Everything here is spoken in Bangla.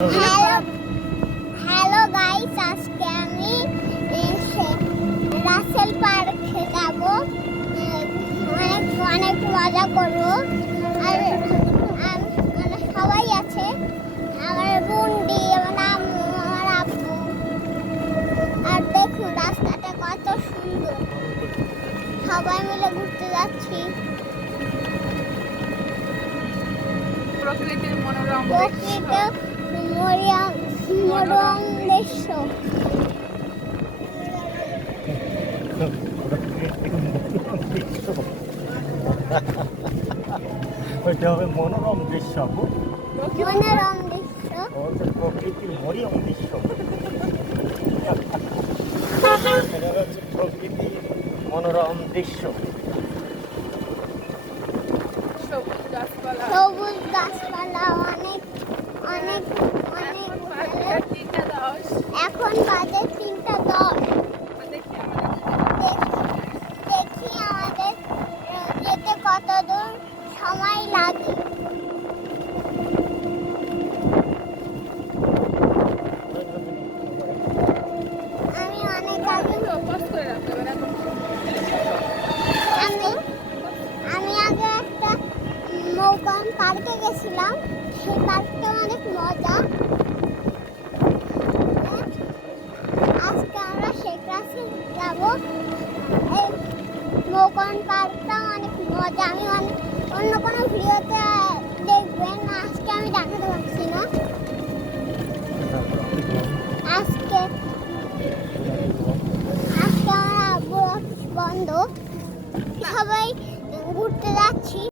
হ্যালো হ্যালো গাইস, আজকে আমি রাসেল পার্কে যাব। অনেক অনেক মজা করব। আর সবাই আছে, আমার বন্ধু, আমার আম্মু, আমার আব্বু। আর দেখুন রাস্তাটা কত সুন্দর, সবাই মিলে ঘুরতে যাচ্ছি। প্রকৃতির মনোরম মনোরম দৃশ্য। ওইটা হবে মনোরম দৃশ্য। মনোরম দৃশ্য, প্রকৃতির মনোরম দৃশ্য। এটা হচ্ছে প্রকৃতির মনোরম দৃশ্য। সবুজ গাছপালা। সবুজ গাছপালা, অনেক অনেক অনেক ভালো। এখন বাজে 3:10। দেখি আমাদের যেতে কত দূর সময় লাগে। আমি অনেক আগে আমি আগে একটা মৌকান পার্কে গেছিলাম। সেই পার্কটা অনেক মজা। আজকে আমরা শেখ রাসেল যাব। এই মৌকান পার্কটা অনেক মজা। আমি অন্য কোনো ভিডিওতে দেখবেন, আজকে আমি দেখাতে পারছি না। আজকে আজকে আমার আব্বু বন্ধ, সবাই ঘুরতে যাচ্ছি।